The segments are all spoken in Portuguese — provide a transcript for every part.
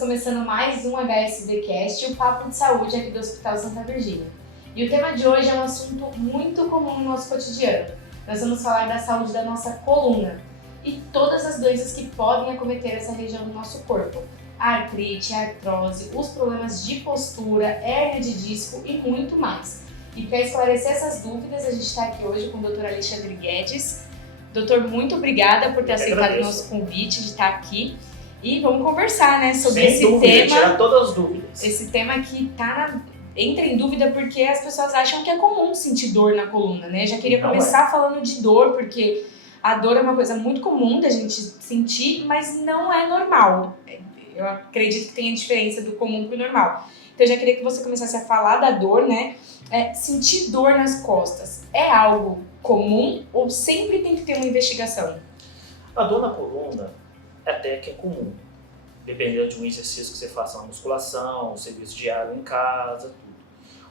começando mais um HSVcast, o Papo de Saúde aqui do Hospital Santa Virgínia. E o tema de hoje é um assunto muito comum no nosso cotidiano. Nós vamos falar da saúde da nossa coluna e todas as doenças que podem acometer essa região do nosso corpo. A artrite, a artrose, os problemas de postura, hérnia de disco e muito mais. E para esclarecer essas dúvidas, a gente está aqui hoje com o Dr. Alexandre Guedes. Doutor, muito obrigada por ter aceitado o nosso convite de estar aqui. E vamos conversar, né, sobre esse tema. Tirar todas as dúvidas. Esse tema que entra em dúvida porque as pessoas acham que é comum sentir dor na coluna, né? Já queria começar falando de dor, porque a dor é uma coisa muito comum da gente sentir, mas não é normal. Eu acredito que tem a diferença do comum pro normal. Então eu já queria que você começasse a falar da dor, né? Sentir dor nas costas é algo comum ou sempre tem que ter uma investigação? A dor na coluna até que é comum, dependendo de um exercício que você faça na musculação, serviço diário em casa, tudo.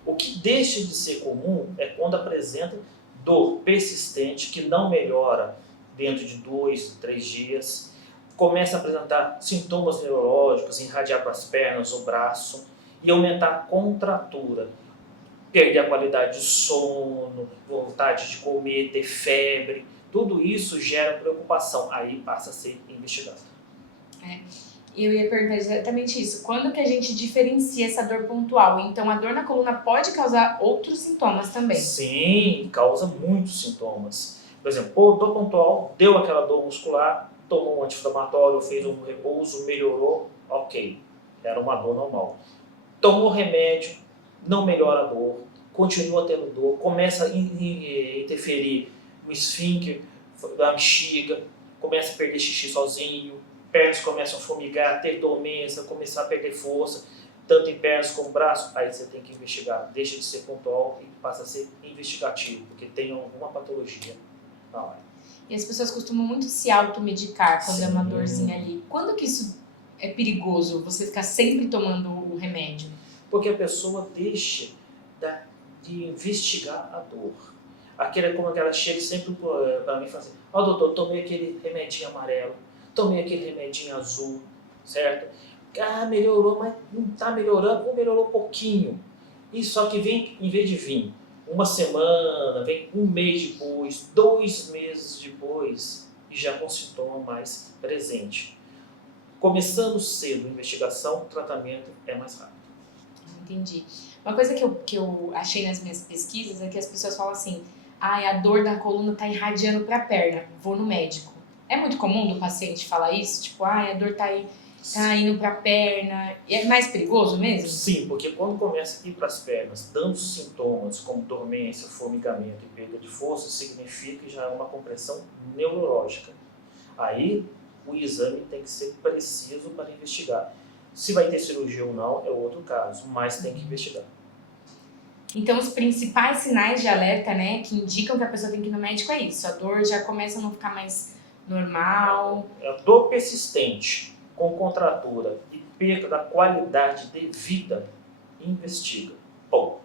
O que deixa de ser comum é quando apresenta dor persistente que não melhora dentro de 2, 3 dias, começa a apresentar sintomas neurológicos, irradiar para as pernas, o braço e aumentar a contratura. Perder a qualidade de sono, vontade de comer, ter febre, tudo isso gera preocupação, aí passa a ser investigado. Eu ia perguntar exatamente isso. Quando que a gente diferencia essa dor pontual? Então a dor na coluna pode causar outros sintomas também? Sim, causa muitos sintomas. Por exemplo, dor pontual, deu aquela dor muscular, tomou um anti-inflamatório, fez um repouso, melhorou, ok, era uma dor normal. Tomou remédio, não melhora a dor, continua tendo dor, começa a interferir no esfíncter da bexiga, começa a perder xixi sozinho, pernas começam a formigar, ter dormência, começar a perder força, tanto em pernas como braço, aí você tem que investigar. Deixa de ser pontual e passa a ser investigativo, porque tem alguma patologia na hora. E as pessoas costumam muito se automedicar quando Sim. é uma dorzinha ali. Quando que isso é perigoso, você ficar sempre tomando o remédio? Porque a pessoa deixa de investigar a dor. Como ela chega sempre para mim e fala assim, doutor, tomei aquele remedinho amarelo, tomei aquele remedinho azul, certo? Melhorou, mas não está melhorando, ou melhorou pouquinho. E só que vem, em vez de vir uma semana, vem um mês depois, 2 meses depois, e já com sintoma mais presente. Começando cedo a investigação, o tratamento é mais rápido. Entendi. Uma coisa que eu achei nas minhas pesquisas é que as pessoas falam assim, a dor da coluna está irradiando para a perna, vou no médico. É muito comum do paciente falar isso? Tipo, a dor tá indo para a perna. É mais perigoso mesmo? Sim, porque quando começa a ir para as pernas, dando sintomas como dormência, formigamento e perda de força, significa que já é uma compressão neurológica. Aí o exame tem que ser preciso para investigar. Se vai ter cirurgia ou não é outro caso, mas tem que investigar. Então, os principais sinais de alerta, né, que indicam que a pessoa tem que ir no médico é isso. A dor já começa a não ficar mais normal. A dor persistente, com contratura e perda da qualidade de vida, investiga. Ponto.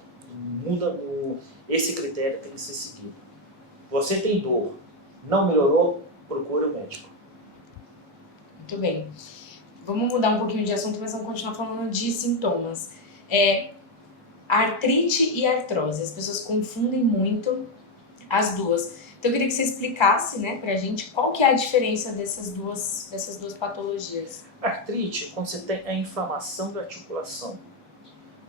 Esse critério tem que ser seguido. Você tem dor, não melhorou, procure o médico. Muito bem. Vamos mudar um pouquinho de assunto, mas vamos continuar falando de sintomas. Artrite e artrose, as pessoas confundem muito as duas. Então eu queria que você explicasse, né, pra gente qual que é a diferença dessas duas patologias. Artrite, quando você tem a inflamação da articulação.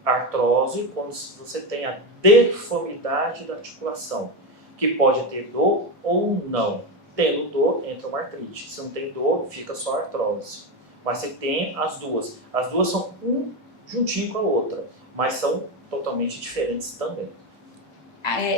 Artrose, quando você tem a deformidade da articulação, que pode ter dor ou não. Tendo dor, entra uma artrite. Se não tem dor, fica só artrose. Mas você tem as duas. As duas são juntinho com a outra, mas são totalmente diferentes também.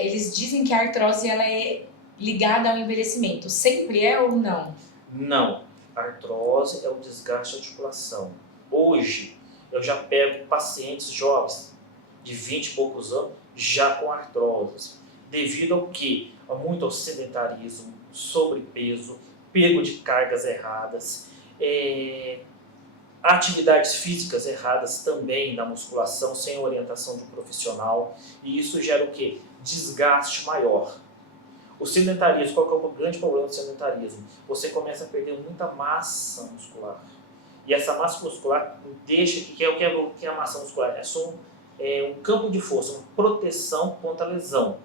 Eles dizem que a artrose ela é ligada ao envelhecimento. Sempre é ou não? Não. A artrose é o desgaste da articulação. Hoje, eu já pego pacientes jovens, de 20 e poucos anos, já com artrose. Devido ao quê? Muito ao sedentarismo, sobrepeso, pego de cargas erradas, atividades físicas erradas também na musculação, sem orientação de um profissional. E isso gera o quê? Desgaste maior. O sedentarismo, qual que é o grande problema do sedentarismo? Você começa a perder muita massa muscular. E essa massa muscular deixa, que é a massa muscular? É só um campo de força, uma proteção contra a lesão.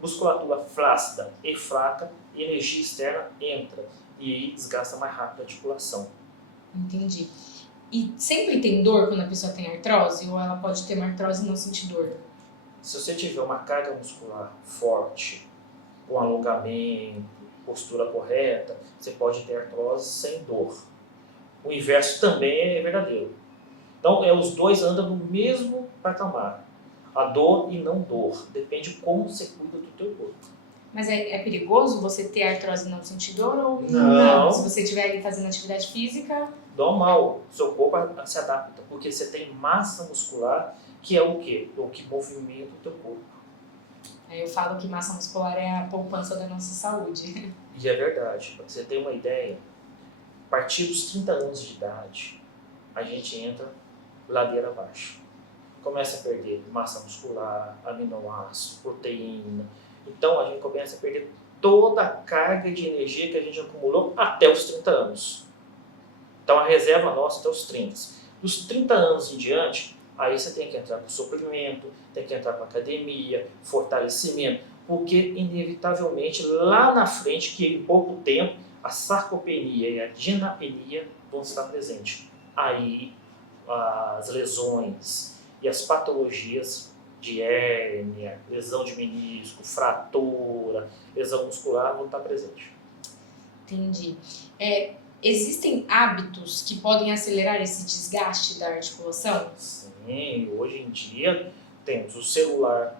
Musculatura flácida e fraca, energia externa entra e aí desgasta mais rápido a articulação. Entendi. E sempre tem dor quando a pessoa tem artrose? Ou ela pode ter uma artrose e não sentir dor? Se você tiver uma carga muscular forte, com alongamento, postura correta, você pode ter artrose sem dor. O inverso também é verdadeiro. Então, os dois andam no mesmo patamar. A dor e não dor. Depende de como você cuida do teu corpo. Mas é perigoso você ter artrose e não sentir dor? Ou Não. Se você estiver ali fazendo atividade física... Normal. Seu corpo se adapta. Porque você tem massa muscular, que é o quê? O que movimenta o teu corpo. Eu falo que massa muscular é a poupança da nossa saúde. E é verdade. Para você ter uma ideia, a partir dos 30 anos de idade, a gente entra ladeira abaixo. Começa a perder massa muscular, aminoácidos, proteína. Então a gente começa a perder toda a carga de energia que a gente acumulou até os 30 anos. Então a reserva nossa até os 30. Dos 30 anos em diante, aí você tem que entrar com suplemento, tem que entrar com academia, fortalecimento, porque inevitavelmente lá na frente, que em pouco tempo, a sarcopenia e a dinapenia vão estar presentes. Aí as lesões e as patologias de hérnia, lesão de menisco, fratura, lesão muscular vão estar presentes. Entendi. Existem hábitos que podem acelerar esse desgaste da articulação? Sim, hoje em dia temos o celular,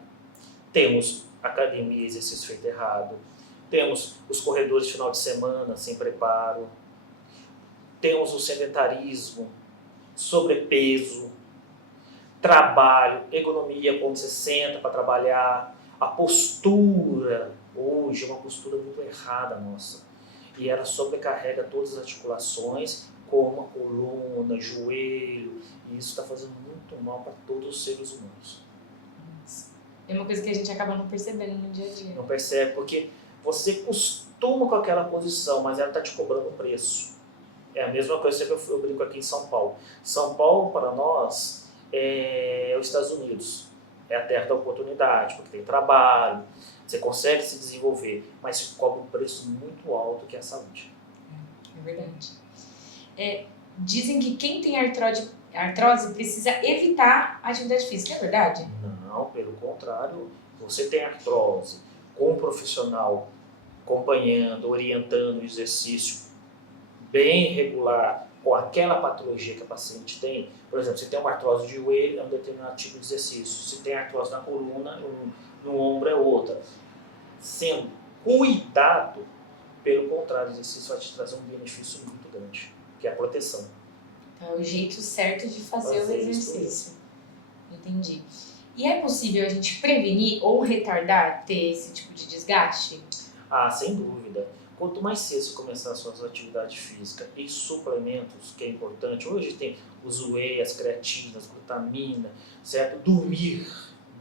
temos academia, exercício feito errado, temos os corredores de final de semana sem preparo, temos o sedentarismo, sobrepeso, trabalho, ergonomia, quando você senta para trabalhar, a postura, hoje é uma postura muito errada nossa, e ela sobrecarrega todas as articulações, como a coluna, joelho, e isso está fazendo muito mal para todos os seres humanos. É uma coisa que a gente acaba não percebendo no dia a dia. Não percebe, porque você costuma com aquela posição, mas ela está te cobrando um preço. É a mesma coisa que eu brinco aqui em São Paulo. São Paulo, para nós, é os Estados Unidos. É a terra da oportunidade, porque tem trabalho, você consegue se desenvolver, mas se cobra um preço muito alto que é a saúde. É verdade. Dizem que quem tem artrose precisa evitar a atividade física, é verdade? Não, pelo contrário. Você tem artrose com um profissional acompanhando, orientando o exercício bem regular, com aquela patologia que a paciente tem. Por exemplo, se tem uma artrose de joelho, é um determinado tipo de exercício. Se tem artrose na coluna, no ombro é outra. Sendo cuidado, pelo contrário, o exercício vai te trazer um benefício muito grande, que é a proteção. É o jeito certo de fazer o exercício. Entendi. E é possível a gente prevenir ou retardar ter esse tipo de desgaste? Ah, sem dúvida. Quanto mais cedo você começar as suas atividades físicas e suplementos, que é importante, hoje tem os whey, as creatinas, glutamina, certo? Dormir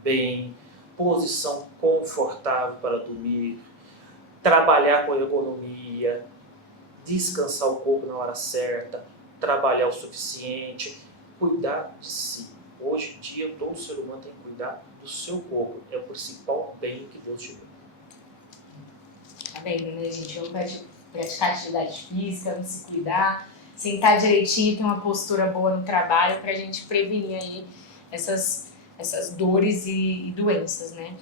bem, posição confortável para dormir, trabalhar com ergonomia, descansar o corpo na hora certa, trabalhar o suficiente, cuidar de si. Hoje em dia, todo ser humano tem que cuidar do seu corpo. É o principal bem que Deus te deu. Tá vendo, né, gente? Vamos praticar atividade física, vamos se cuidar, sentar direitinho, ter uma postura boa no trabalho pra gente prevenir aí essas dores e doenças, né?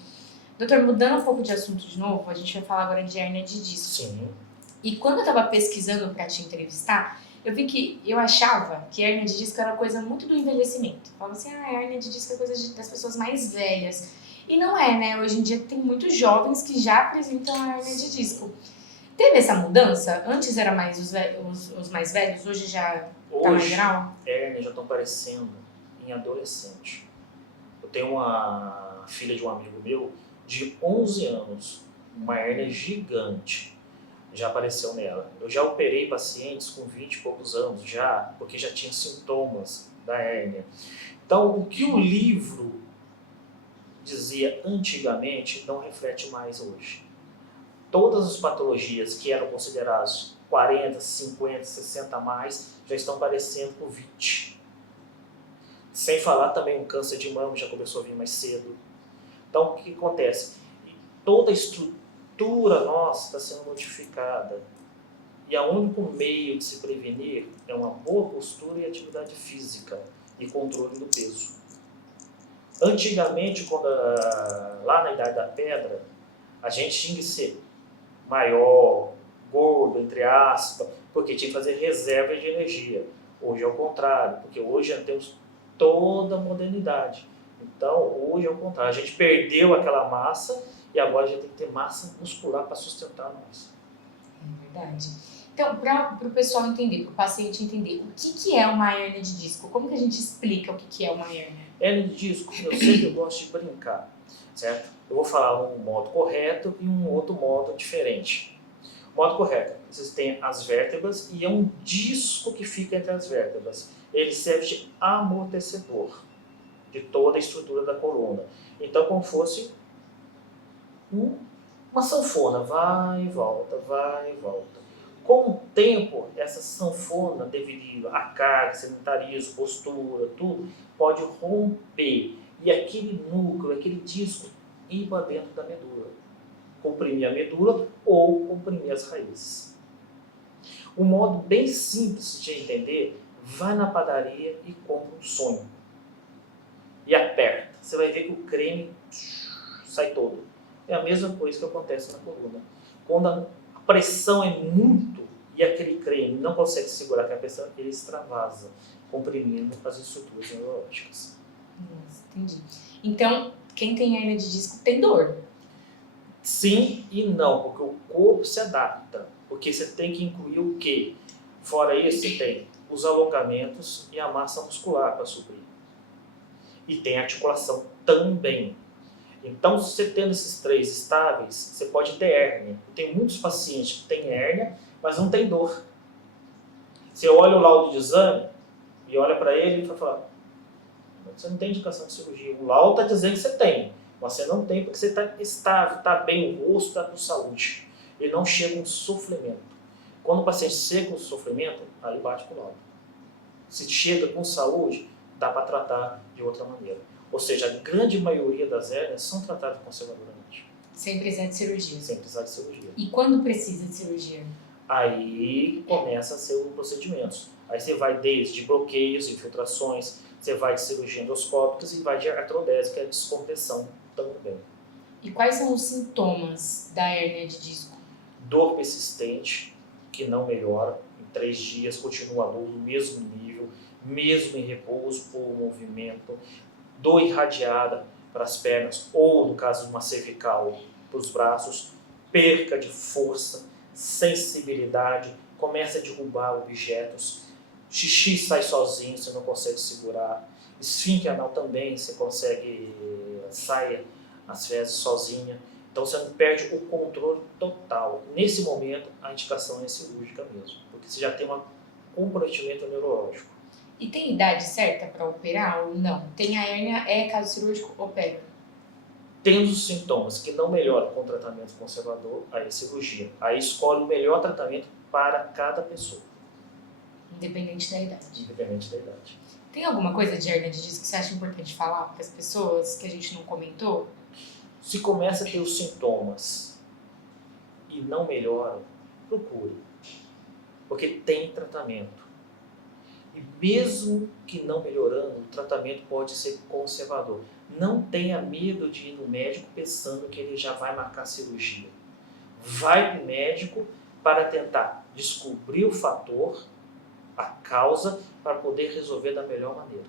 Doutor, mudando um pouco de assunto de novo, a gente vai falar agora de hérnia de disco. Sim. E quando eu tava pesquisando pra te entrevistar, eu vi que eu achava que hérnia de disco era coisa muito do envelhecimento. Eu falava assim, hérnia de disco é coisa das pessoas mais velhas. E não é, né? Hoje em dia tem muitos jovens que já apresentam a hérnia de disco. Teve essa mudança? Antes era mais os mais velhos, hoje já tá mais geral? Hérnia já estão aparecendo em adolescente. Eu tenho uma filha de um amigo meu de 11 anos, uma hérnia gigante. Já apareceu nela. Eu já operei pacientes com 20 e poucos anos já, porque já tinha sintomas da hérnia. Então, o que o livro dizia antigamente não reflete mais hoje. Todas as patologias que eram consideradas 40, 50, 60 a mais, já estão parecendo com 20. Sem falar também um câncer de mama, já começou a vir mais cedo. Então, o que acontece? Toda a estrutura nossa está sendo modificada. E o único meio de se prevenir é uma boa postura e atividade física e controle do peso. Antigamente, lá na Idade da Pedra, a gente tinha que ser maior, gordo, entre aspas, porque tinha que fazer reserva de energia. Hoje é o contrário, porque hoje já temos toda a modernidade. Então, hoje é o contrário. A gente perdeu aquela massa e agora a gente tem que ter massa muscular para sustentar nós. É verdade. Então, para o pessoal entender, para o paciente entender, o que é uma hérnia de disco? Como que a gente explica o que é uma hérnia? Hérnia de disco, eu sempre gosto de brincar, certo? Eu vou falar um modo correto e um outro modo diferente. O modo correto, vocês têm as vértebras e é um disco que fica entre as vértebras. Ele serve de amortecedor de toda a estrutura da coluna. Então, como fosse uma sanfona, vai e volta, vai e volta. Com o tempo, essa sanfona, devido à carga, sedentarismo, postura, tudo, pode romper. E aquele núcleo, aquele disco, ir para dentro da medula. Comprimir a medula ou comprimir as raízes. Um modo bem simples de entender, vai na padaria e compra um sonho. E aperta. Você vai ver que o creme sai todo. É a mesma coisa que acontece na coluna. Quando a pressão é muito e aquele creme não consegue segurar aquela pressão, ele extravasa, comprimindo as estruturas neurológicas. Nossa, entendi. Então, quem tem hérnia de disco tem dor. Sim e não, porque o corpo se adapta. Porque você tem que incluir o quê? Fora isso, você tem os alongamentos e a massa muscular para suprir. E tem a articulação também. Então, se você tendo esses três estáveis, você pode ter hérnia. Tem muitos pacientes que têm hérnia, mas não tem dor. Você olha o laudo de exame e olha para ele e vai falar, você não tem indicação de cirurgia. O laudo está dizendo que você tem, mas você não tem porque você está estável, está bem, o rosto está com saúde. E não chega um sofrimento. Quando o paciente chega com sofrimento, aí bate com o laudo. Se chega com saúde, dá para tratar de outra maneira. Ou seja, a grande maioria das hérnias são tratadas conservadoramente. Sem precisar de cirurgia. Sem precisar de cirurgia. E quando precisa de cirurgia? Aí começa a ser os procedimentos. Aí você vai desde bloqueios, infiltrações, você vai de cirurgia endoscópica e vai de artrodese, que é a descompressão também. E quais são os sintomas da hérnia de disco? Dor persistente, que não melhora. Em 3 dias continua a dor no mesmo nível, mesmo em repouso ou movimento. Dor irradiada para as pernas ou, no caso de uma cervical, para os braços. Perca de força, sensibilidade, começa a derrubar objetos. Xixi sai sozinho, você não consegue segurar. Esfíncter anal também, você consegue, sai as fezes sozinha. Então você não perde o controle total. Nesse momento, a indicação é cirúrgica mesmo, porque você já tem um comprometimento neurológico. E tem idade certa para operar ou não? Tem a hérnia, é caso cirúrgico, opera? Tendo os sintomas que não melhoram com tratamento conservador, aí é cirurgia. Aí escolhe o melhor tratamento para cada pessoa. Independente da idade. Independente da idade. Tem alguma coisa de hérnia de disco que você acha importante falar para as pessoas que a gente não comentou? Se começa a ter os sintomas e não melhora, procure. Porque tem tratamento. E mesmo que não melhorando, o tratamento pode ser conservador. Não tenha medo de ir no médico pensando que ele já vai marcar cirurgia. Vai para o médico para tentar descobrir o fator, a causa, para poder resolver da melhor maneira.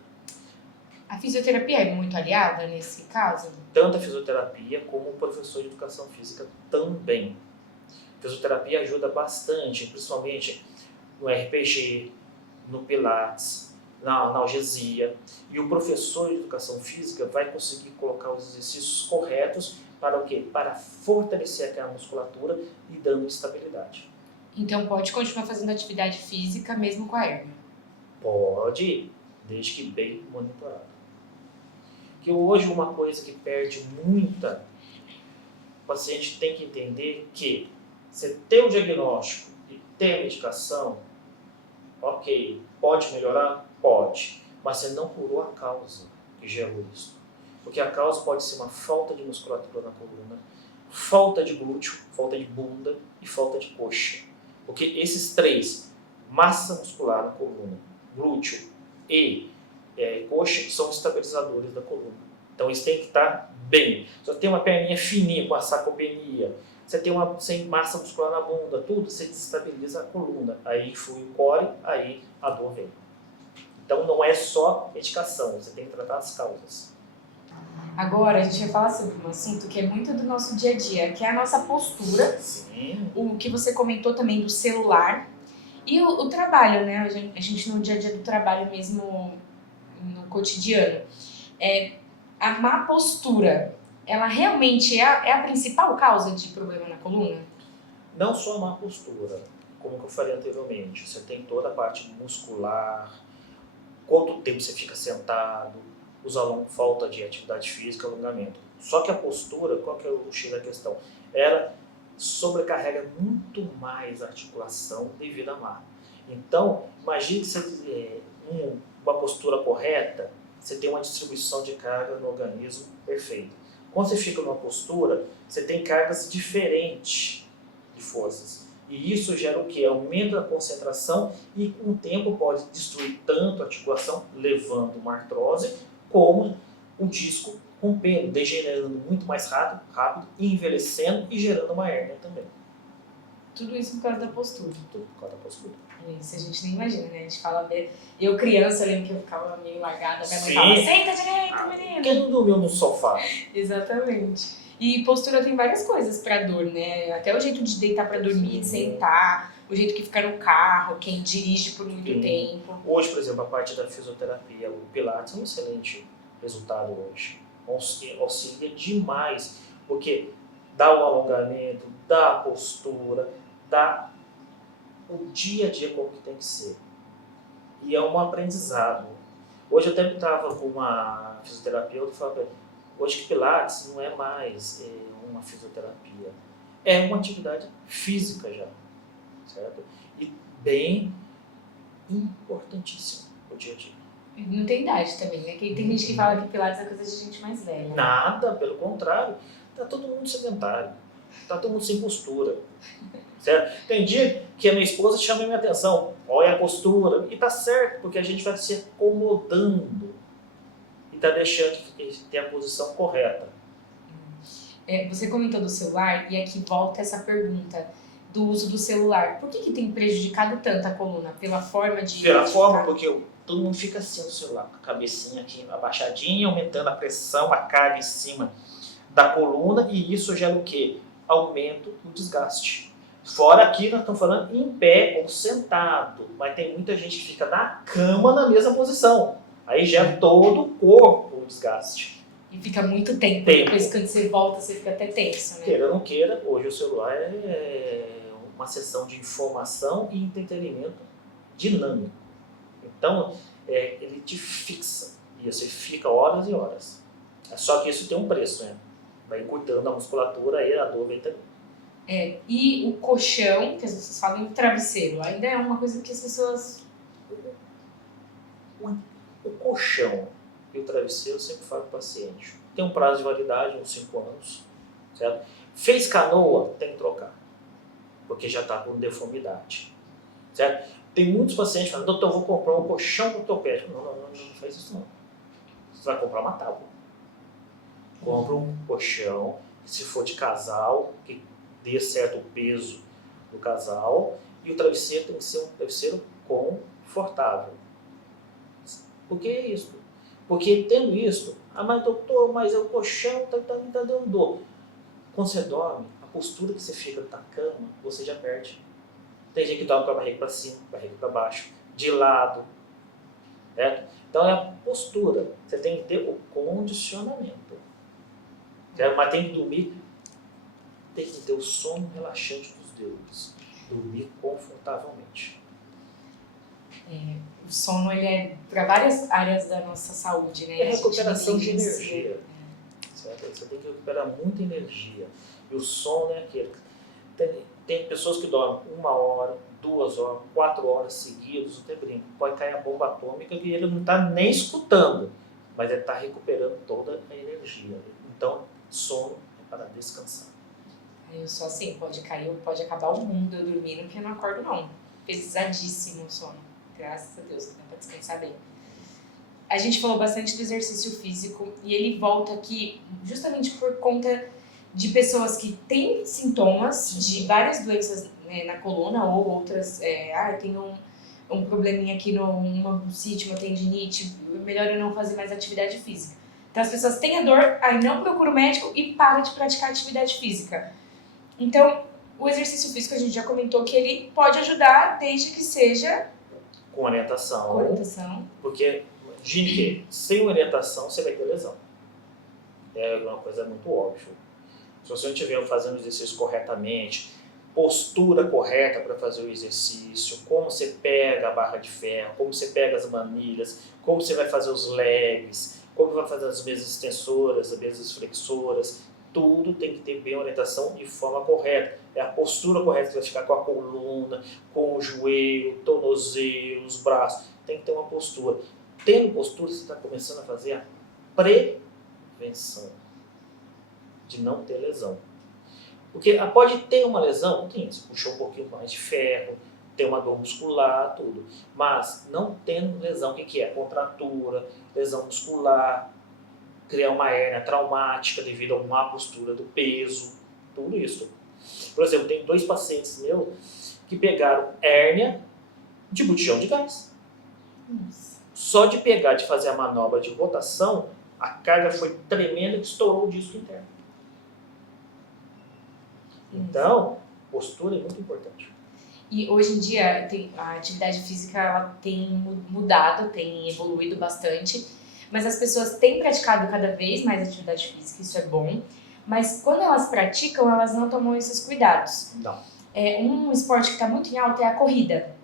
A fisioterapia é muito aliada nesse caso? Tanto a fisioterapia como o professor de educação física também. A fisioterapia ajuda bastante, principalmente no RPG, no Pilates, na analgesia. E o professor de educação física vai conseguir colocar os exercícios corretos para o quê? Para fortalecer aquela musculatura e dando estabilidade. Então pode continuar fazendo atividade física mesmo com a hérnia? Pode, desde que bem monitorado. Que hoje uma coisa que perde muita, o paciente tem que entender que você tem o diagnóstico Tem medicação? Ok. Pode melhorar? Pode. Mas você não curou a causa que gerou isso. Porque a causa pode ser uma falta de musculatura na coluna, falta de glúteo, falta de bunda e falta de coxa. Porque esses três, massa muscular na coluna, glúteo e coxa, são estabilizadores da coluna. Então eles têm que estar bem. Se você tem uma perninha fininha com a sarcopenia, você tem sem massa muscular na bunda, tudo, você desestabiliza a coluna. Aí flui o core, aí a dor vem. Então não é só medicação, você tem que tratar as causas. Agora a gente vai falar sobre um assunto que é muito do nosso dia a dia, que é a nossa postura. Sim. O que você comentou também do celular e o trabalho, né? A gente no dia a dia do trabalho mesmo, no cotidiano. A má postura, ela realmente é a principal causa de problema na coluna? Não só a má postura, como eu falei anteriormente, você tem toda a parte muscular, quanto tempo você fica sentado, falta de atividade física, alongamento. Só que a postura, qual que é o X da questão? Ela sobrecarrega muito mais a articulação devido à má. Então, imagine que você uma postura correta, você tem uma distribuição de carga no organismo perfeita. Quando você fica numa postura, você tem cargas diferentes de forças. E isso gera o quê? Aumenta a concentração e com o tempo pode destruir tanto a articulação, levando uma artrose, como o disco rompendo, degenerando muito mais rápido, envelhecendo e gerando uma hérnia também. Tudo isso por causa da postura. Tudo por causa da postura. Isso a gente nem imagina, né? A gente fala, eu criança, eu lembro que eu ficava meio largada, minha mãe Sim. falava, senta direito, menina! Quem não dormiu no sofá? Exatamente. E postura tem várias coisas pra dor, né? Até o jeito de deitar pra dormir, de sentar, o jeito que fica no carro, quem dirige por muito tempo. Hoje, por exemplo, a parte da fisioterapia, o Pilates é um excelente resultado hoje. Auxilia demais, porque dá o alongamento, dá a postura, dá o dia a dia como que tem que ser. E é um aprendizado. Hoje eu até estava com uma fisioterapeuta e falava, hoje que Pilates não é mais uma fisioterapia, é uma atividade física já, certo? E bem importantíssimo no dia a dia. Não tem idade também, né? Tem gente que fala que Pilates é coisa de gente mais velha. Nada, pelo contrário, tá todo mundo sedentário, tá todo mundo sem postura, certo? Tem dia que a minha esposa chama a minha atenção, olha a postura, e tá certo, porque a gente vai se acomodando e tá deixando de ter a posição correta. Você comentou do celular, e aqui volta essa pergunta do uso do celular. Por que tem prejudicado tanto a coluna? Pela forma de... Pela forma, porque todo mundo fica assim no celular, com a cabecinha aqui abaixadinha, aumentando a pressão, a carga em cima da coluna, e isso gera o quê? Aumento do desgaste. Fora aqui, nós estamos falando em pé ou sentado, mas tem muita gente que fica na cama na mesma posição. Aí gera todo o corpo o desgaste. E fica muito tempo. Depois, quando você volta, você fica até tenso, né? Queira ou não queira, hoje o celular é uma sessão de informação e entretenimento dinâmico. Então, ele te fixa. E você fica horas e horas. Só que isso tem um preço, né? Vai encurtando a musculatura, aí a dor vem também. E o colchão, que as pessoas falam, e o travesseiro, ainda é uma coisa que as pessoas... O colchão e o travesseiro, eu sempre falo para o paciente, tem um prazo de validade, uns 5 anos, certo? Fez canoa, tem que trocar, porque já está com deformidade, certo? Tem muitos pacientes que falam, doutor, eu vou comprar um colchão ortopédico. Não faz isso não. Você vai comprar uma tábua. Compra um colchão, se for de casal, que dê certo o peso do casal, e o travesseiro tem que ser um travesseiro confortável. Por que isso? Porque tendo isso, mas doutor, mas o colchão tá dando dor. Quando você dorme, a postura que você fica na cama, você já perde. Tem gente que dorme com a barriga para cima, barriga para baixo, de lado. Certo? Então é a postura. Você tem que ter o condicionamento. Certo? Mas tem que dormir, tem que ter o sono relaxante dos dedos. Dormir confortavelmente. O sono, ele é para várias áreas da nossa saúde, né? É recuperação de energia. Certo? Você tem que recuperar muita energia. E o sono é aquele. Tem pessoas que dormem 1 hora, 2 horas, 4 horas seguidas, eu até brinco. Pode cair a bomba atômica e ele não está nem escutando, mas ele está recuperando toda a energia. Então, sono é para descansar. Eu sou assim, pode cair, pode acabar o mundo eu dormindo, porque eu não acordo não. Pesadíssimo o sono. Graças a Deus, que dá pra descansar bem. A gente falou bastante do exercício físico e ele volta aqui justamente por conta de pessoas que têm sintomas de várias doenças, né, na coluna ou outras. Eu tenho um probleminha aqui numa bursite, uma tendinite, melhor eu não fazer mais atividade física. Então as pessoas têm a dor, aí não procura o médico e para de praticar atividade física. Então, o exercício físico a gente já comentou que ele pode ajudar desde que seja Com orientação. com orientação. Porque, de que sem orientação você vai ter lesão. É uma coisa muito óbvia. Se você não estiver fazendo o exercício corretamente, postura correta para fazer o exercício, como você pega a barra de ferro, como você pega as manilhas, como você vai fazer os legs, como vai fazer as mesas extensoras, as mesas flexoras, tudo tem que ter bem orientação de forma correta. É a postura correta, você vai ficar com a coluna, com o joelho, tornozelo, os braços. Tem que ter uma postura. Tendo postura, você está começando a fazer a prevenção de não ter lesão. Porque pode ter uma lesão, tem, você puxou um pouquinho mais de ferro, tem uma dor muscular, tudo. Mas não tendo lesão, o que é? Contratura, lesão muscular, criar uma hérnia traumática devido a uma má postura do peso, tudo isso. Por exemplo, tem 2 pacientes meus que pegaram hérnia de botijão de gás. Só de pegar, de fazer a manobra de rotação, a carga foi tremenda e estourou o disco interno. Então, postura é muito importante. E hoje em dia a atividade física ela tem mudado, tem evoluído bastante, mas as pessoas têm praticado cada vez mais atividade física, isso é bom, mas quando elas praticam, elas não tomam esses cuidados. Não. Um esporte que está muito em alta é a corrida.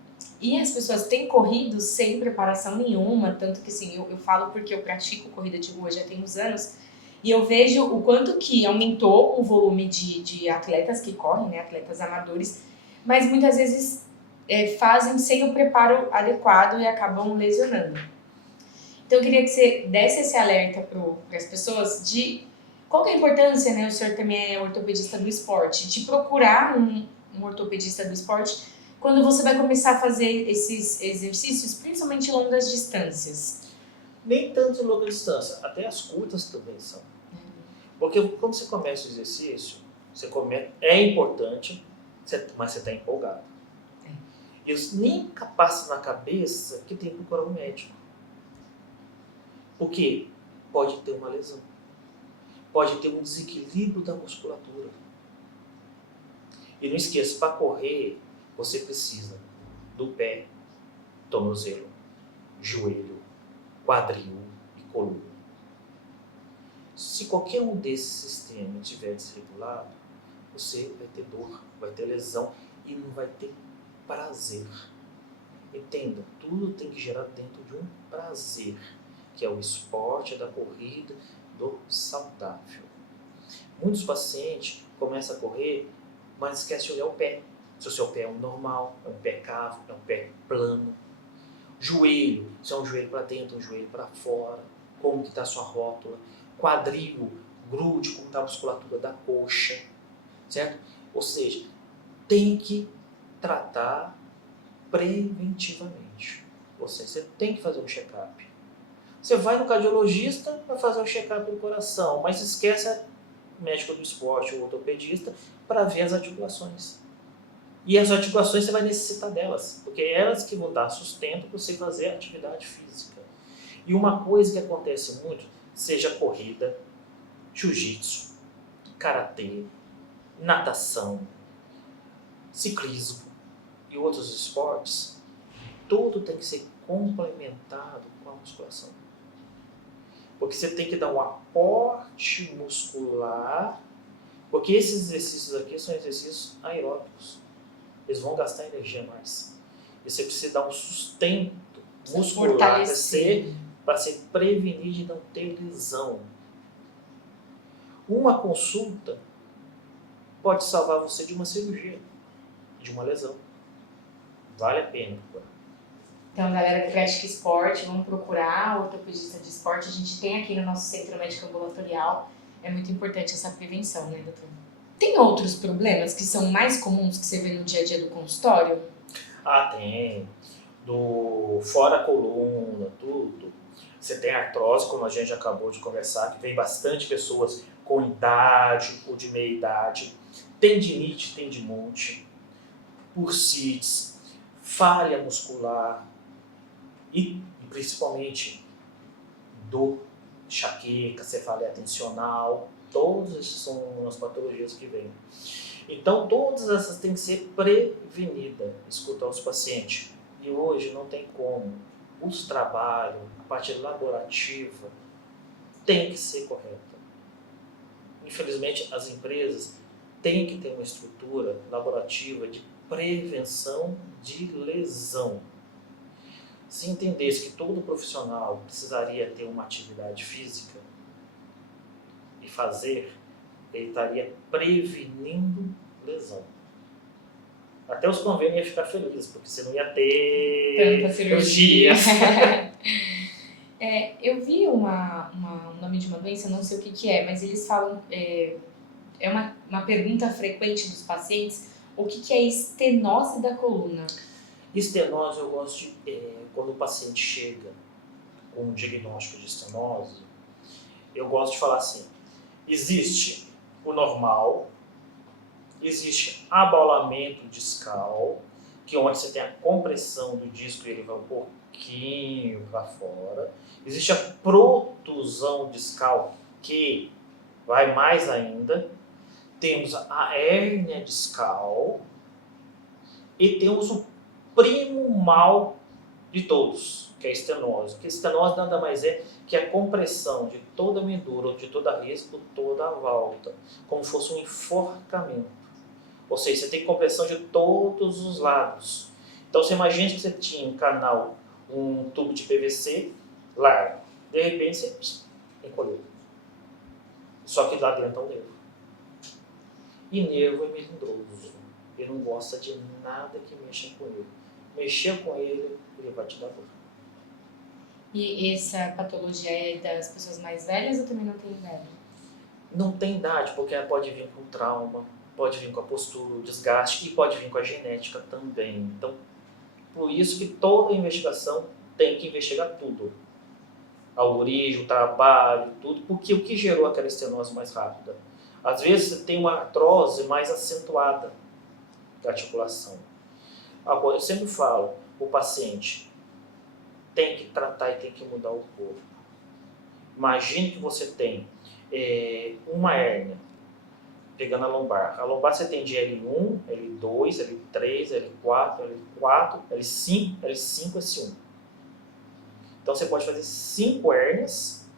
E as pessoas têm corrido sem preparação nenhuma, tanto que assim, eu falo porque eu pratico corrida de rua já tem uns anos, e eu vejo o quanto que aumentou o volume de atletas que correm, né, atletas amadores, mas muitas vezes fazem sem o preparo adequado e acabam lesionando. Então eu queria que você desse esse alerta para as pessoas de qual que é a importância, né, o senhor também é ortopedista do esporte, de procurar um ortopedista do esporte quando você vai começar a fazer esses exercícios, principalmente longas distâncias. Nem tanto em longa distância, até as curtas também são. Porque quando você começa o exercício, é importante, mas você está empolgado. E nunca passa na cabeça que tem que procurar um médico. Porque pode ter uma lesão. Pode ter um desequilíbrio da musculatura. E não esqueça, para correr, você precisa do pé, tornozelo, joelho, quadril e coluna. Se qualquer um desses sistemas estiver desregulado, você vai ter dor, vai ter lesão e não vai ter prazer. Entenda, tudo tem que gerar dentro de um prazer, que é o esporte, da corrida, do saudável. Muitos pacientes começam a correr, mas esquecem de olhar o pé. Se o seu pé é um normal, é um pé cavo, é um pé plano. Joelho, se é um joelho para dentro, um joelho para fora, como que está a sua rótula. Quadril, glúteo, como está a musculatura da coxa, certo? Ou seja, tem que tratar preventivamente. Você tem que fazer um check-up. Você vai no cardiologista para fazer um check-up do coração, mas esquece o médico do esporte, o ortopedista, para ver as articulações. E as articulações você vai necessitar delas, porque é elas que vão dar sustento para você fazer atividade física. E uma coisa que acontece muito, seja corrida, jiu-jitsu, karatê, natação, ciclismo e outros esportes, tudo tem que ser complementado com a musculação. Porque você tem que dar um aporte muscular, porque esses exercícios aqui são exercícios aeróbicos. Eles vão gastar energia a mais. E você precisa dar um sustento muscular para se prevenir de não ter lesão. Uma consulta pode salvar você de uma cirurgia, de uma lesão. Vale a pena procurar. Então, galera que pratica esporte, vamos procurar o ortopedista de esporte. A gente tem aqui no nosso centro médico ambulatorial. É muito importante essa prevenção, né, doutor? Tem outros problemas que são mais comuns que você vê no dia a dia do consultório? Ah, tem. Fora a coluna, tudo. Você tem artrose, como a gente acabou de conversar, que vem bastante pessoas com idade ou de meia idade. Tendinite, tendinite, bursites, falha muscular e principalmente dor, enxaqueca, cefaleia tensional. Todas essas são as patologias que vêm. Então, todas essas têm que ser prevenidas, escutar os pacientes. E hoje não tem como. Os trabalhos, a parte laborativa, tem que ser correta. Infelizmente, as empresas têm que ter uma estrutura laborativa de prevenção de lesão. Se entendesse que todo profissional precisaria ter uma atividade física e fazer, ele estaria prevenindo lesão. Até os convênios iam ficar felizes, porque você não ia ter Tanta cirurgia. cirurgias. Eu vi um nome de uma doença, não sei o que é, mas eles falam, é uma pergunta frequente dos pacientes, o que é estenose da coluna? Estenose, eu gosto quando o paciente chega com um diagnóstico de estenose, eu gosto de falar assim, existe o normal, existe abaulamento discal, que é onde você tem a compressão do disco e ele vai um pouquinho para fora. Existe a protusão discal, que vai mais ainda. Temos a hérnia discal e temos o primo mal de todos, que é a estenose. Porque a estenose nada mais é que a compressão de toda a medula, ou de toda a raiz, por toda a volta, como fosse um enforcamento. Ou seja, você tem compressão de todos os lados. Então você imagina que você tinha um canal, um tubo de PVC largo. De repente você encolheu. Só que lá dentro é um nervo. E nervo é melindroso. Ele não gosta de nada que mexa com ele. Mexer com ele, ele vai te dar dor. E essa patologia é das pessoas mais velhas ou também não tem velho? Não tem idade, porque ela pode vir com trauma, pode vir com a postura, o desgaste e pode vir com a genética também. Então, por isso que toda investigação tem que investigar tudo. A origem, o trabalho, tudo, porque o que gerou aquela estenose mais rápida? Às vezes você tem uma artrose mais acentuada da articulação. Agora, eu sempre falo, o paciente tem que tratar e tem que mudar o corpo. Imagine que você tem uma hérnia, pegando a lombar. A lombar você tem de L1, L2, L3, L4, L4, L5, L5, S1. Então você pode fazer 5 hérnias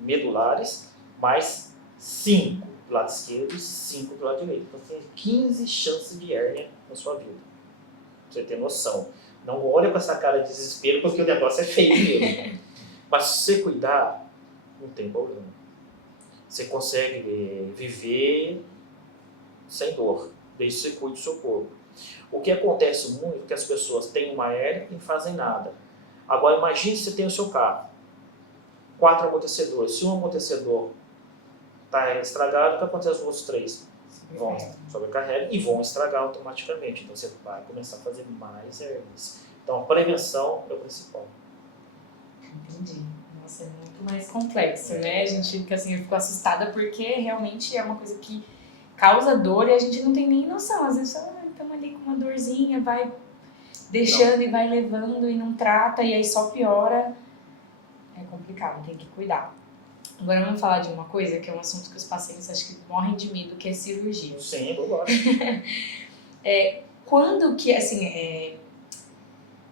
medulares, mais 5 do lado esquerdo e 5 do lado direito. Então tem 15 chances de hérnia na sua vida. Pra você ter noção. Não olha com essa cara de desespero, porque o negócio é feio mesmo. Mas se você cuidar, não tem problema. Você consegue viver sem dor, desde que você cuide do seu corpo. O que acontece muito é que as pessoas têm uma hérnia e não fazem nada. Agora imagine se você tem o seu carro, 4 amortecedores. Se um amortecedor está estragado, o que acontece com os outros 3? Vão sobrecarregar e vão estragar automaticamente. Então você vai começar a fazer mais hérnias. Então a prevenção é o principal. Entendi. Nossa, é muito mais complexo, né? A gente fica assim, eu fico assustada porque realmente é uma coisa que causa dor e a gente não tem nem noção. Às vezes estamos ali com uma dorzinha, vai deixando e vai levando e não trata e aí só piora. É complicado, tem que cuidar. Agora vamos falar de uma coisa que é um assunto que os pacientes acho que morrem de medo, que é cirurgia. Sim, eu gosto. Quando que, assim,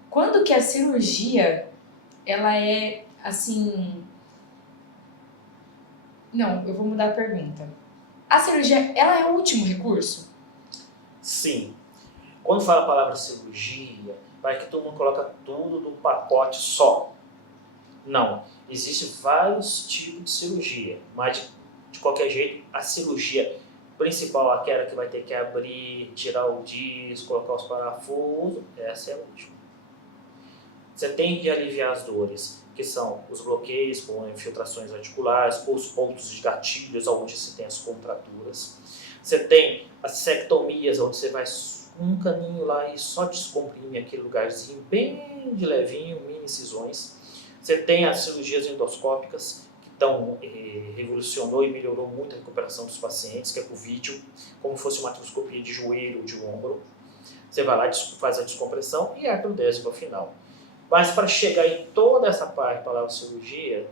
quando que a cirurgia, ela é, assim... Não, eu vou mudar a pergunta. A cirurgia, ela é o último recurso? Sim. Quando fala a palavra cirurgia, vai que todo mundo coloca tudo no pacote só. Não. Existem vários tipos de cirurgia, mas de qualquer jeito, a cirurgia principal, aquela que vai ter que abrir, tirar o disco, colocar os parafusos, essa é a última. Você tem que aliviar as dores, que são os bloqueios com infiltrações articulares, os pontos de gatilhos, onde se tem as contraturas. Você tem as sectomias, onde você vai com um caninho lá e só descomprime aquele lugarzinho bem de levinho, mini incisões. Você tem as cirurgias endoscópicas, que revolucionou e melhorou muito a recuperação dos pacientes, que é com vídeo, como se fosse uma artroscopia de joelho ou de ombro. Você vai lá, faz a descompressão e a artrodese no final. Mas para chegar em toda essa parte para a cirurgia,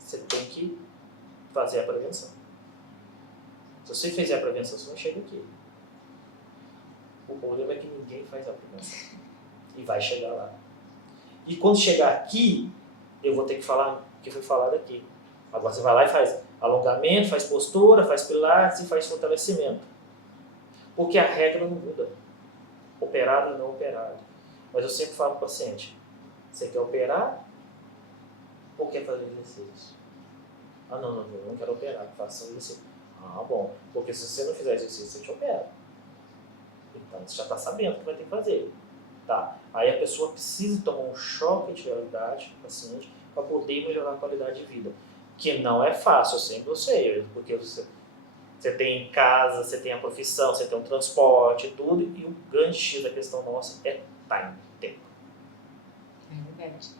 você tem que fazer a prevenção. Se você fizer a prevenção, você não chega aqui. O problema é que ninguém faz a prevenção. E vai chegar lá. E quando chegar aqui, eu vou ter que falar o que foi falado aqui. Agora você vai lá e faz alongamento, faz postura, faz pilates e faz fortalecimento. Porque a regra não muda. Operado e não operado. Mas eu sempre falo para o paciente, você quer operar ou quer fazer exercícios? Ah, não, eu não quero operar, faça exercício. Ah, bom, porque se você não fizer exercício, você te opera. Então você já está sabendo o que vai ter que fazer. Tá. Aí a pessoa precisa tomar um choque de realidade para o paciente para poder melhorar a qualidade de vida. Que não é fácil, eu sempre sei, porque você tem casa, você tem a profissão, você tem o transporte, tudo, e o grande X da questão nossa é time, tempo. É verdade.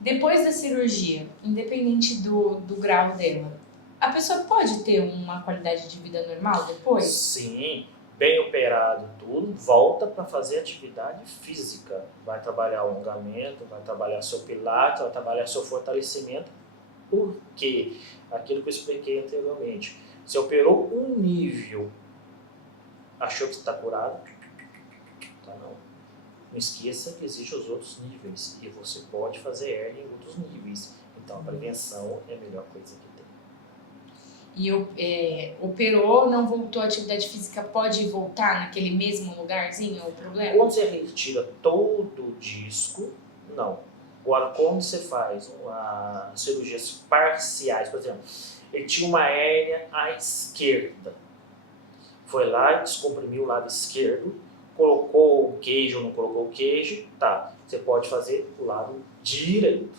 Depois da cirurgia, independente do grau dela, a pessoa pode ter uma qualidade de vida normal depois? Sim, bem operado tudo, volta para fazer atividade física. Vai trabalhar alongamento, vai trabalhar seu pilates, vai trabalhar seu fortalecimento. Por quê? Aquilo que eu expliquei anteriormente. Você operou um nível, achou que está curado? Tá, não. Não esqueça que existem os outros níveis e você pode fazer hernia em outros níveis. Então a prevenção é a melhor coisa que tem. E operou, não voltou à atividade física, pode voltar naquele mesmo lugarzinho, é o problema? Quando você retira todo o disco, não. Agora, quando você faz cirurgias parciais, por exemplo, ele tinha uma hérnia à esquerda, foi lá, descomprimiu o lado esquerdo, colocou o queijo ou não colocou o queijo, tá, você pode fazer o lado direito,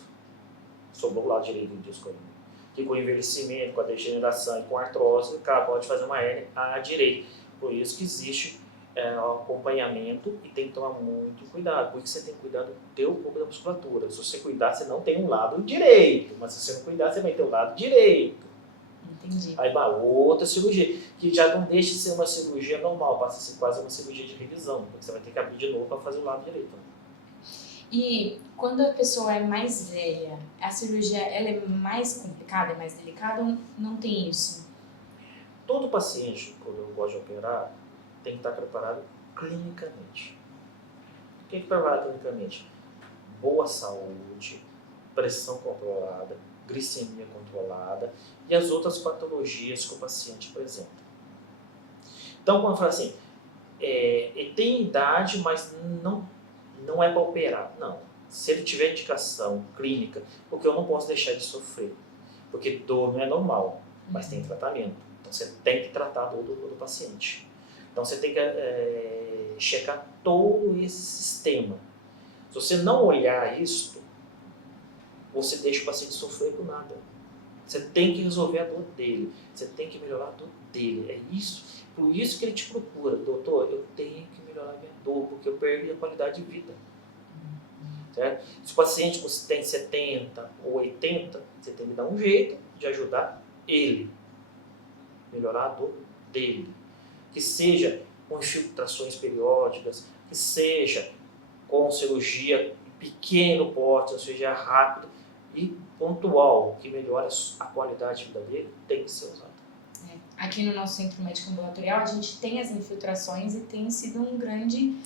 sobrou o lado direito do disco ainda. Que com o envelhecimento, com a degeneração e com a artrose, o cara pode fazer uma hérnia à direita. Por isso que existe acompanhamento e tem que tomar muito cuidado. Por isso você tem que cuidar do teu corpo da musculatura. Se você cuidar, você não tem um lado direito, mas se você não cuidar, você vai ter o lado direito. Entendi. Aí vai outra cirurgia, que já não deixa de ser uma cirurgia normal, passa a ser quase uma cirurgia de revisão, porque você vai ter que abrir de novo para fazer o lado direito. E quando a pessoa é mais velha, a cirurgia ela é mais complicada, é mais delicada ou não tem isso? Todo paciente, quando eu gosto de operar, tem que estar preparado clinicamente. O que é preparado clinicamente? Boa saúde, pressão controlada, glicemia controlada e as outras patologias que o paciente apresenta. Então, quando eu falo assim, ele tem idade, mas não é para operar. Não. Se ele tiver indicação clínica, porque eu não posso deixar de sofrer. Porque dor não é normal, mas tem tratamento. Então você tem que tratar a dor do paciente. Então você tem que checar todo esse sistema. Se você não olhar isso, você deixa o paciente sofrer por nada. Você tem que resolver a dor dele. Você tem que melhorar a dor dele. É isso. Por isso que ele te procura. Doutor, eu tenho que melhorar a minha dor, porque eu perdi a qualidade de vida. Certo? Se o paciente tem 70 ou 80, você tem que dar um jeito de ajudar ele. Melhorar a dor dele. Que seja com infiltrações periódicas, que seja com cirurgia pequeno porte, cirurgia rápida e pontual, que melhore a qualidade de vida dele, tem que ser usado. Aqui no nosso centro médico ambulatorial, a gente tem as infiltrações e tem sido um grande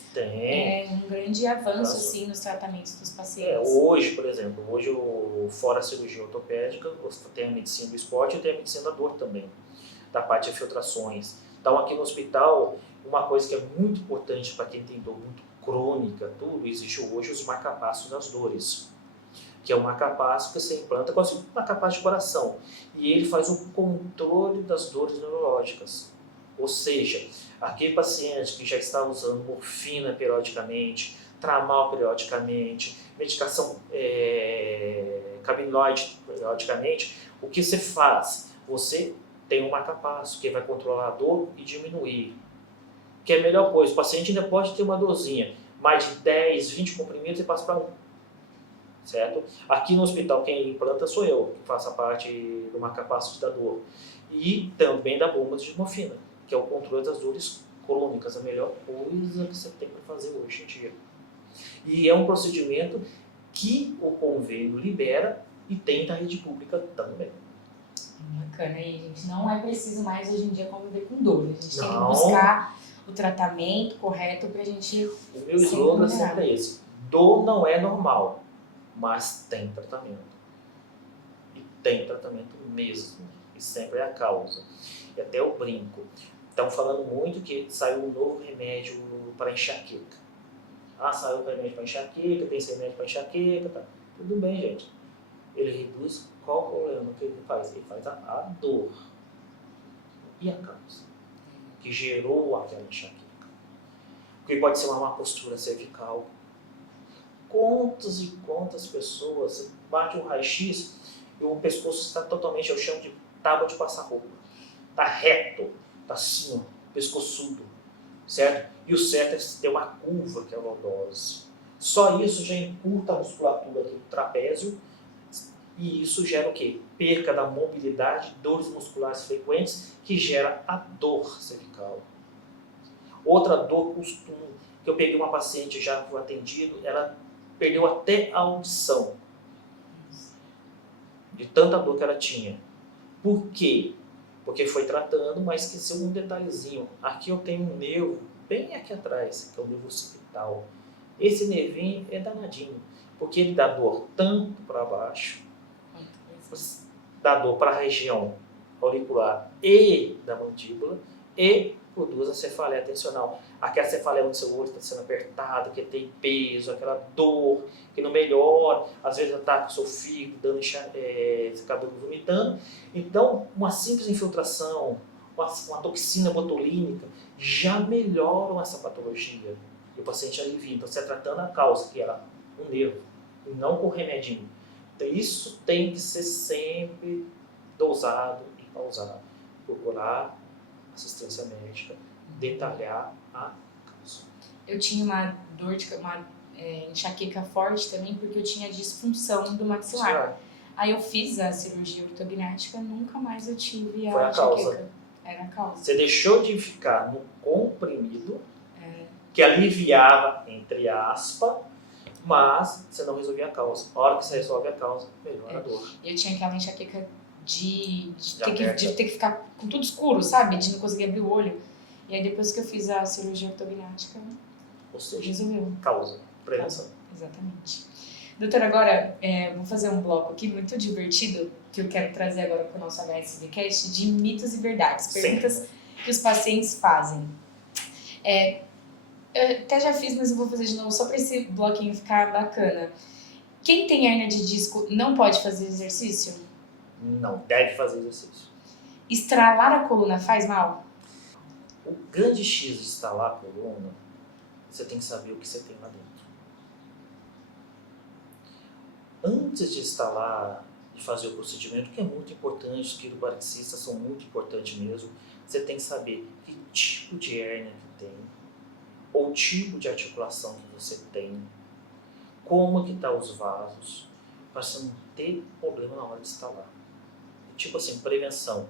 avanço assim, nos tratamentos dos pacientes. Hoje, por exemplo, fora a cirurgia ortopédica, tem a medicina do esporte e tem a medicina da dor também, da parte de infiltrações. Então, aqui no hospital, uma coisa que é muito importante para quem tem dor muito crônica, existe hoje os marcapassos das dores. que é um marca-passo que você implanta quase um marca-passo de coração. E ele faz o controle das dores neurológicas. Ou seja, aquele paciente que já está usando morfina periodicamente, tramal periodicamente, medicação cannabinoide periodicamente, o que você faz? Você tem um marca-passo que vai controlar a dor e diminuir. Que é a melhor coisa, o paciente ainda pode ter uma dorzinha, mais de 10, 20 comprimidos e passa para um. Certo? Aqui no hospital quem implanta sou eu, que faço a parte do marca-passo da dor. E também da bomba de morfina, que é o controle das dores crônicas, a melhor coisa que você tem para fazer hoje em dia. E é um procedimento que o convênio libera e tem da rede pública também. Bacana, e gente, não é preciso mais hoje em dia conviver com dor. A gente tem que Não. buscar o tratamento correto pra gente. O meu slogan sempre é esse: dor não é normal, mas tem tratamento. E tem tratamento mesmo. E sempre é a causa. E até eu brinco. Estão falando muito que saiu um novo remédio para enxaqueca. Ah, saiu um remédio para enxaqueca, tem esse remédio para enxaqueca, tá. Tudo bem, gente. Ele reduz qual o problema que ele faz? Ele faz a dor. E a causa? Que gerou aquela enxaqueca. Porque pode ser uma má postura cervical. Quantas e quantas pessoas, você bate um raio-x e o pescoço está totalmente, eu chamo de tábua de passar roupa. Está reto, está assim, ó, pescoçudo, certo? E o certo é ter uma curva, que é a lordose. Só isso já encurta a musculatura do trapézio e isso gera o quê? Perca da mobilidade, dores musculares frequentes, que gera a dor cervical. Outra dor costume, que eu peguei uma paciente já foi atendido, ela perdeu até a audição, de tanta dor que ela tinha. Por quê? Porque foi tratando, mas esqueceu um detalhezinho. Aqui eu tenho um nervo, bem aqui atrás, que é o nervo occipital. Esse nervinho é danadinho, porque ele dá dor tanto para baixo, dá dor para a região auricular e da mandíbula, e produz a cefaleia tensional. Aquela cefaleia onde seu olho está sendo apertado, que tem peso, aquela dor, que não melhora, às vezes ataca o seu fígado, dando você acaba vomitando. Então, uma simples infiltração, uma toxina botulínica, já melhoram essa patologia. E o paciente alivia. Então, você está tratando a causa, que era o nervo, e não com remedinho. Então, isso tem que ser sempre dosado e pausado. Procurar assistência médica, detalhar a causa. Eu tinha uma dor de enxaqueca forte também, porque eu tinha disfunção do maxilar. Aí eu fiz a cirurgia ortognática, nunca mais eu tive a enxaqueca. Causa. Era a causa. Você deixou de ficar no comprimido, que aliviava, entre aspas, mas você não resolvia a causa. A hora que você resolve a causa, melhora a dor. Eu tinha aquela enxaqueca de ter que ficar com tudo escuro, sabe? De não conseguir abrir o olho. E aí depois que eu fiz a cirurgia ortognática, ou seja, resolveu. Causa, prevenção. Exatamente. Doutora, agora vou fazer um bloco aqui muito divertido que eu quero trazer agora para o nosso HSVcast de mitos e verdades. Perguntas que os pacientes fazem. Eu até já fiz, mas eu vou fazer de novo só para esse bloquinho ficar bacana. Quem tem hernia de disco não pode fazer exercício? Não, deve fazer exercício. Estralar a coluna faz mal? O grande X de estralar a coluna, você tem que saber o que você tem lá dentro. Antes de instalar e fazer o procedimento, que é muito importante, os quiropraxistas são muito importantes mesmo, você tem que saber que tipo de hérnia que tem, ou tipo de articulação que você tem, como que estão os vasos, para você não ter problema na hora de instalar. Tipo assim, prevenção.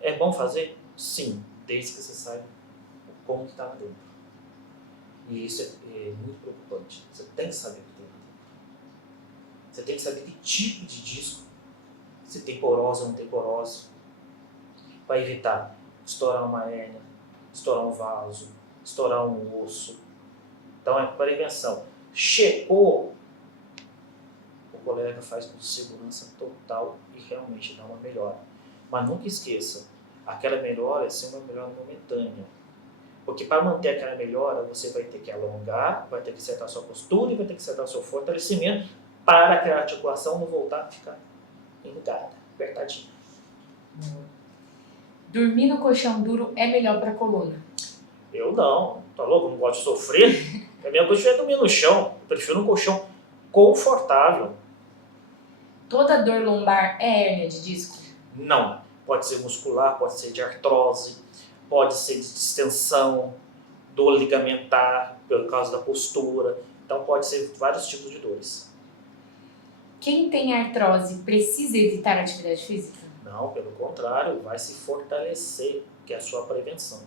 É bom fazer? Sim, desde que você saiba como que está lá dentro. E isso é muito preocupante. Você tem que saber o que tem lá dentro. Você tem que saber que tipo de disco, se tem porose ou não tem porose, para evitar estourar uma hérnia, estourar um vaso, estourar um osso. Então é prevenção. Checou, o colega faz com segurança total e realmente dá uma melhora. Mas nunca esqueça, aquela melhora é ser uma melhora momentânea. Porque para manter aquela melhora, você vai ter que alongar, vai ter que acertar a sua postura e vai ter que acertar o seu fortalecimento para que a articulação não voltar a ficar enrugada, apertadinha. Dormir no colchão duro é melhor para a coluna? Eu não, tá louco? Não gosto de sofrer. A minha coisa é dormir no chão. Eu prefiro um colchão confortável. Toda dor lombar é hérnia de disco? Não. Pode ser muscular, pode ser de artrose, pode ser de distensão, dor ligamentar, por causa da postura. Então pode ser vários tipos de dores. Quem tem artrose precisa evitar atividade física? Não, pelo contrário, vai se fortalecer, que é a sua prevenção.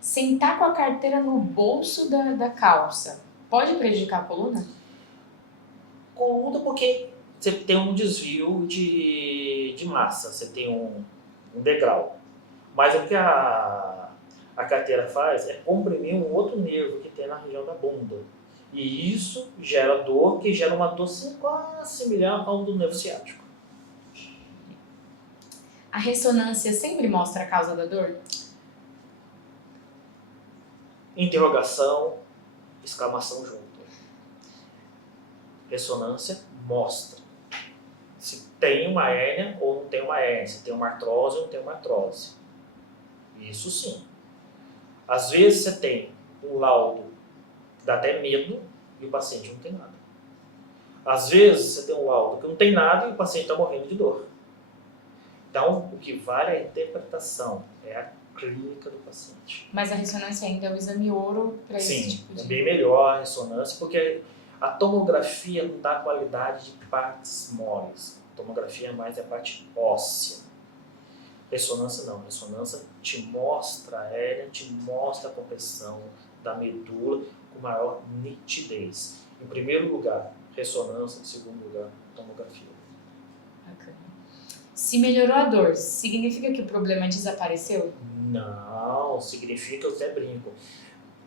Sentar com a carteira no bolso da calça pode prejudicar a coluna? Coluna porque você tem um desvio de massa, você tem um degrau. Mas o que a carteira faz é comprimir um outro nervo que tem na região da bunda. E isso gera dor, que gera uma dor quase similar ao do nervo ciático. A ressonância sempre mostra a causa da dor? Interrogação, exclamação junto. Ressonância mostra se tem uma hérnia ou não tem uma hérnia, se tem uma artrose ou não tem uma artrose. Isso sim. Às vezes você tem um laudo que dá até medo e o paciente não tem nada. Às vezes você tem um laudo que não tem nada e o paciente está morrendo de dor. Então, o que vale é a interpretação, é a clínica do paciente. Mas a ressonância ainda é o exame ouro para esse tipo de... Sim, é bem melhor a ressonância, porque a tomografia não dá qualidade de partes moles. A tomografia mais é a parte óssea. Ressonância não, ressonância te mostra a hérnia, te mostra a compressão da medula com maior nitidez. Em primeiro lugar, ressonância, em segundo lugar, tomografia. Bacana. Se melhorou a dor, significa que o problema desapareceu? Não, significa, eu até brinco,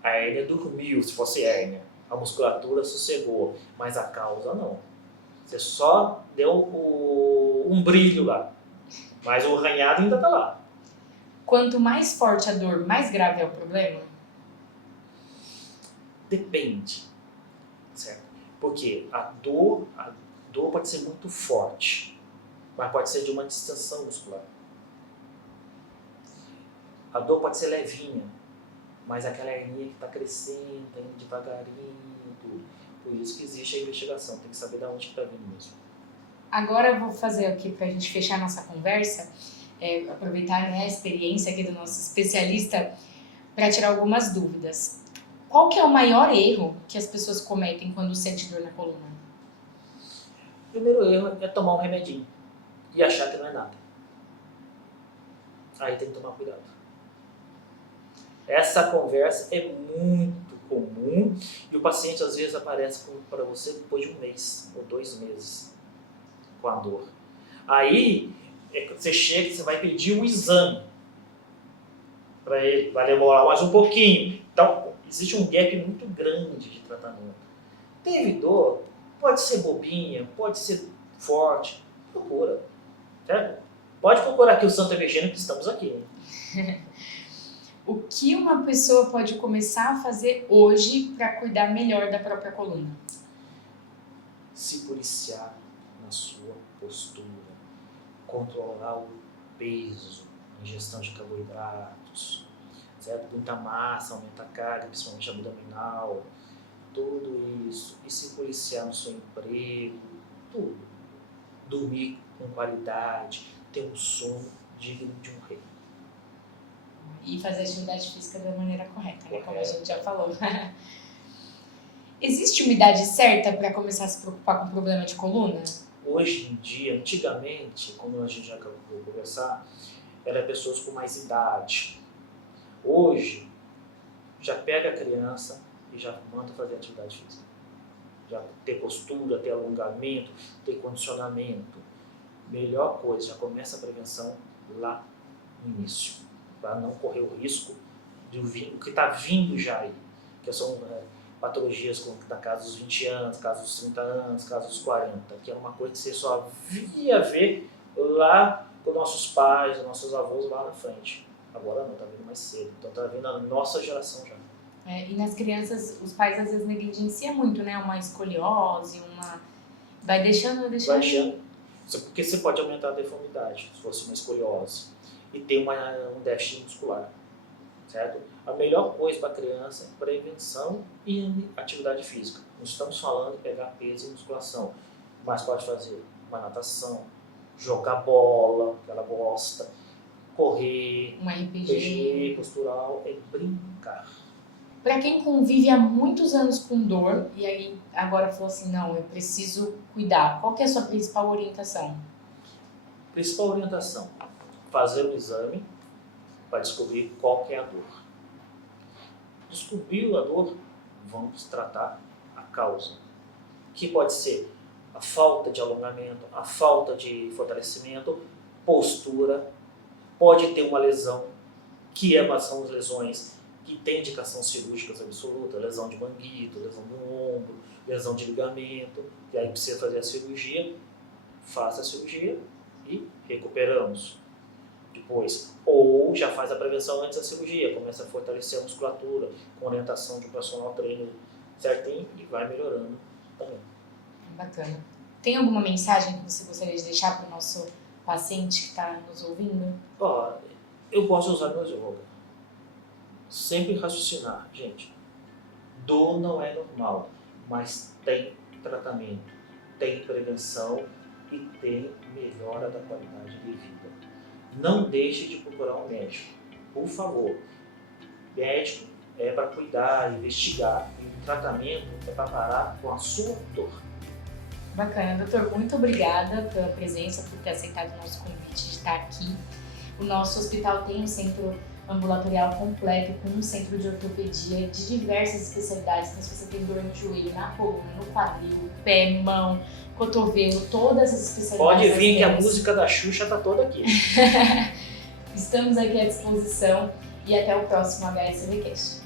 a hérnia dormiu, se fosse hérnia, a musculatura sossegou, mas a causa não. Você só deu um brilho lá, mas o arranhado ainda está lá. Quanto mais forte a dor, mais grave é o problema? Depende, certo? Porque a dor pode ser muito forte, mas pode ser de uma distensão muscular. A dor pode ser levinha, mas aquela hernia que está crescendo, tá indo devagarinho, tudo. Por isso que existe a investigação, tem que saber de onde está vindo mesmo. Agora eu vou fazer aqui para a gente fechar a nossa conversa, aproveitar, né, a experiência aqui do nosso especialista para tirar algumas dúvidas. Qual que é o maior erro que as pessoas cometem quando sentem dor na coluna? O primeiro erro é tomar um remedinho e achar que não é nada. Aí tem que tomar cuidado. Essa conversa é muito comum e o paciente às vezes aparece para você depois de um mês ou 2 meses com a dor. Aí você chega e você vai pedir um exame para ele, vai demorar mais um pouquinho. Então existe um gap muito grande de tratamento. Teve dor, pode ser bobinha, pode ser forte, procura. Certo? Pode procurar aqui o Santa Virgínia que estamos aqui. O que uma pessoa pode começar a fazer hoje para cuidar melhor da própria coluna? Se policiar na sua postura, controlar o peso, ingestão de carboidratos, certo? Muita massa, aumenta a carga, principalmente abdominal, tudo isso. E se policiar no seu emprego, tudo. Dormir com qualidade, ter um sono digno de um rei. E fazer atividade física da maneira correta, né? Como a gente já falou. Existe uma idade certa para começar a se preocupar com problema de coluna? Hoje em dia, antigamente, como a gente já acabou de conversar, eram pessoas com mais idade. Hoje, já pega a criança e já manda fazer atividade física. Já ter postura, ter alongamento, ter condicionamento. Melhor coisa, já começa a prevenção lá no início, para não correr o risco do que está vindo já aí, que são patologias como na casa dos 20 anos, casa dos 30 anos, casa dos 40, que era uma coisa que você só via ver lá com nossos pais, nossos avós lá na frente. Agora não, está vindo mais cedo, então está vindo a nossa geração já. E nas crianças, os pais às vezes negligenciam muito, né? Uma escoliose, Vai deixando. baixando, porque você pode aumentar a deformidade, se fosse uma escoliose, e ter um déficit muscular, certo? A melhor coisa para a criança é prevenção e atividade física. Não estamos falando de pegar peso e musculação, mas pode fazer uma natação, jogar bola, que ela gosta, correr, Um RPG. postural, é brincar. Para quem convive há muitos anos com dor e aí agora falou assim, não, eu preciso cuidar. Qual que é a sua principal orientação? Principal orientação, fazer um exame para descobrir qual que é a dor. Descobriu a dor, vamos tratar a causa, que pode ser a falta de alongamento, a falta de fortalecimento, postura, pode ter uma lesão, são as lesões que tem indicação cirúrgica absoluta, lesão de manguito, lesão do ombro, lesão de ligamento, e aí precisa fazer a cirurgia, faça a cirurgia e recuperamos. Depois, ou já faz a prevenção antes da cirurgia, começa a fortalecer a musculatura, com orientação de um personal trainer certinho e vai melhorando também. Bacana. Tem alguma mensagem que você gostaria de deixar para o nosso paciente que está nos ouvindo? Ó, eu posso usar meu yoga. Sempre raciocinar, gente. Dor não é normal, mas tem tratamento, tem prevenção e tem melhora da qualidade de vida. Não deixe de procurar um médico, por favor. Médico é para cuidar, investigar, e o tratamento é para parar com a sua dor. Bacana, doutor, muito obrigada pela presença, por ter aceitado o nosso convite de estar aqui. O nosso hospital tem um centro ambulatorial completo, com um centro de ortopedia de diversas especialidades. Então, se você tem dor no joelho, na coluna, no quadril, pé, mão, cotovelo, todas as especialidades. Pode vir que a música da Xuxa tá toda aqui. Estamos aqui à disposição e até o próximo HSVcast.